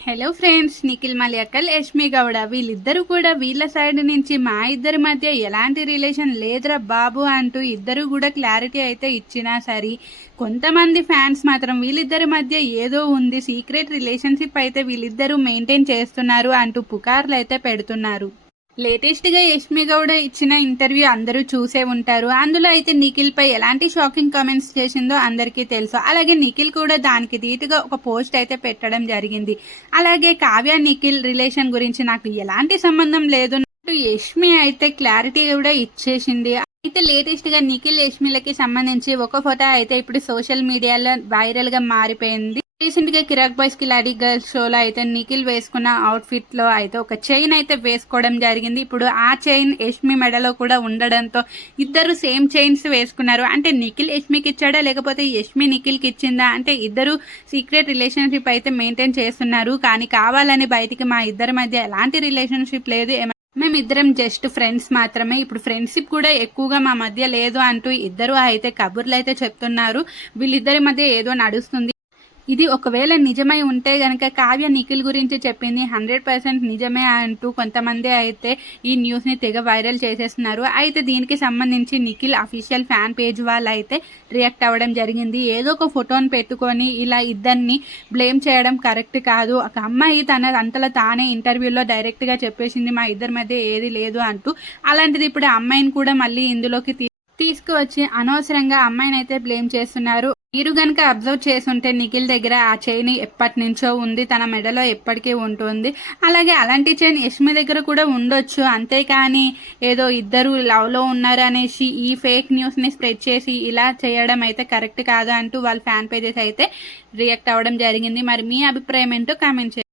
Hello friends, Nikhil మల్యకల్, Yashmi Gowda వీళ్ళిద్దరూ కూడా వీళ్ళ సైడ్ నుంచి మా ఇద్దరి మధ్య ఎలాంటి రిలేషన్ లేదురా బాబు అంటూ ఇద్దరు కూడా క్లారిటీ అయితే ఇచ్చినా సరే, కొంతమంది ఫ్యాన్స్ మాత్రం వీళ్ళిద్దరి మధ్య ఏదో ఉంది, సీక్రెట్ రిలేషన్షిప్ అయితే వీళ్ళిద్దరూ మెయింటైన్ చేస్తున్నారు అంటూ పుకార్లు అయితే పెడుతున్నారు. లేటెస్ట్గా యష్మి గౌడ ఇచ్చిన ఇంటర్వ్యూ అందరూ చూసే ఉంటారు. అందులో అయితే నిఖిల్ పై ఎలాంటి షాకింగ్ కామెంట్స్ చేసిందో అందరికీ తెలుసు. అలాగే నిఖిల్ కూడా దానికి ధీటుగా ఒక పోస్ట్ అయితే పెట్టడం జరిగింది. అలాగే కావ్య నిఖిల్ రిలేషన్ గురించి నాకు ఎలాంటి సంబంధం లేదు అంటూ యష్మి అయితే క్లారిటీ కూడా ఇచ్చేసింది. అయితే లేటెస్ట్ గా నిఖిల్ యష్మిలకి సంబంధించి ఒక ఫోటో అయితే ఇప్పుడు సోషల్ మీడియాలో వైరల్ గా మారిపోయింది. రీసెంట్ గా కిరాక్ బాయ్స్ కిలాడి గర్ల్స్ షోలో అయితే నిఖిల్ వేసుకున్న అవుట్ ఫిట్ లో అయితే ఒక చైన్ అయితే వేసుకోవడం జరిగింది. ఇప్పుడు ఆ చైన్ యష్మి మెడలో కూడా ఉండడంతో ఇద్దరు సేమ్ చైన్స్ వేసుకున్నారు. అంటే నిఖిల్ యష్మికి ఇచ్చాడా లేకపోతే యష్మి నిఖిల్కి ఇచ్చిందా అంటే ఇద్దరు సీక్రెట్ రిలేషన్షిప్ అయితే మెయింటైన్ చేస్తున్నారు. కానీ కావాలని బయటికి మా ఇద్దరి మధ్య ఎలాంటి రిలేషన్షిప్ లేదు, మేమిద్దరం జస్ట్ ఫ్రెండ్స్ మాత్రమే, ఇప్పుడు ఫ్రెండ్షిప్ కూడా ఎక్కువగా మా మధ్య లేదు అంటూ ఇద్దరు అయితే కబుర్లు అయితే చెప్తున్నారు. వీళ్ళిద్దరి మధ్య ఏదో నడుస్తుంది. ఇది ఒకవేళ నిజమై ఉంటే గనక కావ్య నిఖిల్ గురించి చెప్పింది 100% నిజమే అంటూ కొంతమంది అయితే ఈ న్యూస్ని తెగ వైరల్ చేసేస్తున్నారు. అయితే దీనికి సంబంధించి నిఖిల్ అఫీషియల్ ఫ్యాన్ పేజ్ వాళ్ళు అయితే రియాక్ట్ అవ్వడం జరిగింది. ఏదో ఒక ఫోటోని పెట్టుకొని ఇలా ఇద్దరిని బ్లేమ్ చేయడం కరెక్ట్ కాదు. ఒక అమ్మాయి తన అంతలో తానే ఇంటర్వ్యూలో డైరెక్ట్గా చెప్పేసింది మా ఇద్దరి మధ్య ఏది లేదు అంటూ. అలాంటిది ఇప్పుడు అమ్మాయిని కూడా మళ్ళీ ఇందులోకి తీసుకువచ్చి అనవసరంగా అమ్మాయిని అయితే బ్లేమ్ చేస్తున్నారు. మీరు గనక అబ్జర్వ్ చేసుంటే నిఖిల్ దగ్గర ఆ చైన్ ఎప్పటి నుంచో ఉంది, తన మెడలో ఎప్పటికీ ఉంటుంది. అలాగే అలాంటి చైన్ యష్మి దగ్గర కూడా ఉండొచ్చు. అంతేకాని ఏదో ఇద్దరు లవ్లో ఉన్నారు అనేసి ఈ ఫేక్ న్యూస్ని స్ప్రెడ్ చేసి ఇలా చేయడం అయితే కరెక్ట్ కాదు అంటూ వాళ్ళ ఫ్యాన్ పేజెస్ అయితే రియాక్ట్ అవ్వడం జరిగింది. మరి మీ అభిప్రాయం ఏంటో కామెంట్ చేయండి.